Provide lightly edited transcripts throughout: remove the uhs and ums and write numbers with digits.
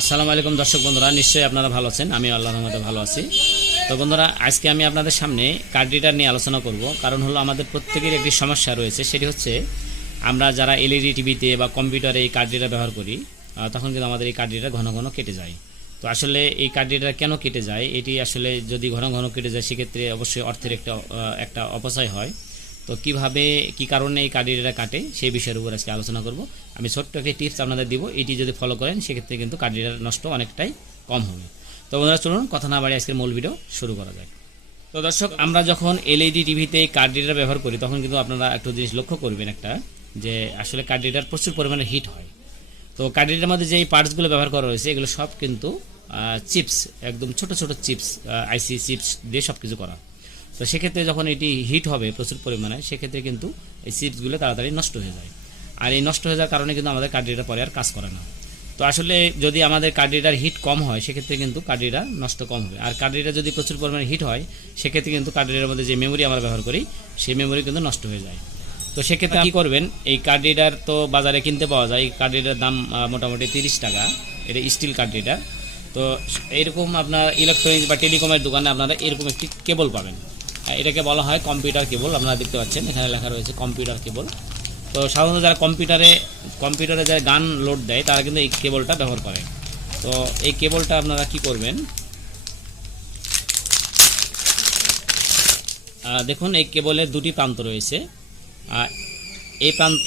আসসালামু আলাইকুম দর্শক বন্ধুরা, নিশ্চয়ই আপনারা ভালো আছেন। আমি আল্লাহর রহমতে ভালো আছি। তো বন্ধুরা, আজকে আমি আপনাদের সামনে কার্ড রিডার নিয়ে আলোচনা করব। কারণ হলো আমাদের প্রত্যেকের একটি সমস্যা রয়েছে, সেটি হচ্ছে আমরা যারা এলইডি টিভিতে বা কম্পিউটারে এই কার্ড রিডার ব্যবহার করি, তখন কিন্তু আমাদের এই কার্ড রিডার ঘন ঘন কেটে যায়। তো আসলে এই কার্ড রিডার কেন কেটে যায়, এটি আসলে যদি ঘন ঘন কেটে যায় সেক্ষেত্রে অবশ্যই অর্থের একটা অপচয় হয়। তো কিভাবে কি কারণে এই কার্ড রিডারটা কাটে সেই বিষয়ের উপর আজকে আলোচনা করব। আমি ছোট্ট একটি টিপস আপনাদের দিব, এটি যদি ফলো করেন সেক্ষেত্রে কিন্তু কার্ড রিডার নষ্ট অনেকটাই কম হবে। তো বন্ধুরা, চলুন কথা না বাড়ি আজকের মূল ভিডিও শুরু করা যায়। তো দর্শক, আমরা যখন এলইডি টিভিতে কার্ড রিডার ব্যবহার করি তখন কিন্তু আপনারা একটু জিনিস লক্ষ্য করবেন, একটা যে আসলে কার্ড রিডার প্রচুর পরিমাণে হিট হয়। তো কার্ড রিডারের মধ্যে যে পার্টসগুলো ব্যবহার করা হয়েছে এগুলো সব কিন্তু চিপস, একদম ছোট ছোট চিপস, আইসি চিপস দিয়ে সব কিছু করা। তো সেক্ষেত্রে যখন এটি হিট হবে প্রচুর পরিমাণে, সেক্ষেত্রে কিন্তু এই চিপসগুলো তাড়াতাড়ি নষ্ট হয়ে যায়। আর এই নষ্ট হয়ে যাওয়ার কারণে কিন্তু আমাদের কার্ড রিডার পরে আর কাজ করে না। তো আসলে যদি আমাদের কার্ড রিডার হিট কম হয় সেক্ষেত্রে কিন্তু কার্ড রিডার নষ্ট কম হবে। আর কার্ড রিডার যদি প্রচুর পরিমাণে হিট হয় সেক্ষেত্রে কিন্তু কার্ড রিডারের মধ্যে যে মেমোরি আমরা ব্যবহার করি সেই মেমোরি কিন্তু নষ্ট হয়ে যায়। তো সেক্ষেত্রে কী করবেন, এই কার্ড রিডার তো বাজারে কিনতে পাওয়া যায়। এই কার্ড রিডার দাম মোটামুটি 30 টাকা। এটা স্টিল কার্ড রিডার। তো এরকম আপনার ইলেকট্রনিক্স বা টেলিকমের দোকানে আপনারা এরকম একটি কেবল পাবেন। এটাকে বলা হয় কম্পিউটার কেবল। আপনারা দেখতে পাচ্ছেন এখানে লেখা রয়েছে কম্পিউটার কেবল। তো সাধারণত যারা কম্পিউটারে যারা গান লোড দেয় তারা কিন্তু এই কেবলটা ব্যবহার করে। তো এই কেবলটা আপনারা কি করবেন, দেখুন এই কেবলের দুটি প্রান্ত রয়েছে। এই প্রান্ত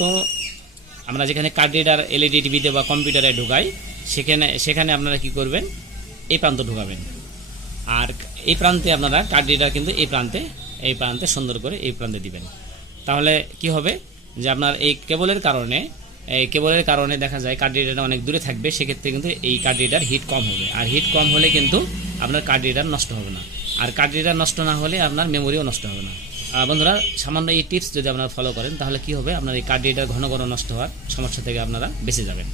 আমরা যেখানে কার্ড রিডার এলইডি টিভিতে বা কম্পিউটারে ঢুকাই সেখানে আপনারা কি করবেন, এই প্রান্ত ঢুকাবেন। আর এই প্রান্তে আপনারা কার্ড রিডার কিন্তু এই প্রান্তে সুন্দর করে এই প্রান্তে দিবেন। তাহলে কি হবে যে আপনার এই কেবলের কারণে দেখা যায় কার্ড রিডারটা অনেক দূরে থাকবে। সেক্ষেত্রে কিন্তু এই কার্ড রিডার হিট কম হবে। আর হিট কম হলে কিন্তু আপনার কার্ড রিডার নষ্ট হবে না। আর কার্ড রিডার নষ্ট না হলে আপনার মেমোরিও নষ্ট হবে না। বন্ধুরা, সামান্য এই টিপস যদি আপনারা ফলো করেন তাহলে কি হবে, আপনার এই কার্ড রিডার ঘন ঘন নষ্ট হওয়ার সমস্যা থেকে আপনারা বেঁচে যাবেন।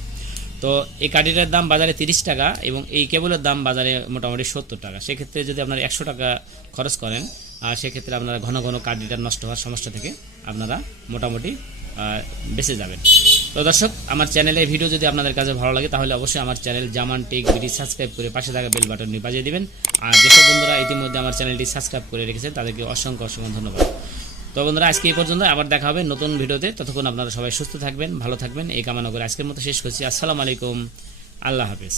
তো এই কার্ড রিডারের দাম বাজারে 30 টাকা এবং এই কেবলের দাম বাজারে মোটামুটি 70 টাকা। সেক্ষেত্রে যদি আপনারা 100 টাকা খরচ করেন, সেক্ষেত্রে আপনারা ঘন ঘন কার্ড রিডার নষ্ট হওয়ার সমস্যা থেকে আপনারা মোটামুটি বেঁচে যাবেন। তো দর্শক, আমার চ্যানেলের ভিডিও যদি আপনাদের কাছে ভালো লাগে তাহলে অবশ্যই আমার চ্যানেল জামান টেক ভিডিও সাবস্ক্রাইব করে পাশে থাকা বেল বাটনটি বাজিয়ে দিবেন। আর যেসব বন্ধুরা ইতিমধ্যে আমার চ্যানেলটি সাবস্ক্রাইব করে রেখেছেন তাদেরকে অসংখ্য ধন্যবাদ। তো বন্ধুরা, আজকে এই পর্যন্ত, আবার দেখা হবে নতুন ভিডিওতে। ততক্ষণ আপনারা সবাই সুস্থ থাকবেন, ভালো থাকবেন, এই কামনা করে আজকের মতো শেষ করছি। আসসালামু আলাইকুম, আল্লাহ হাফেজ।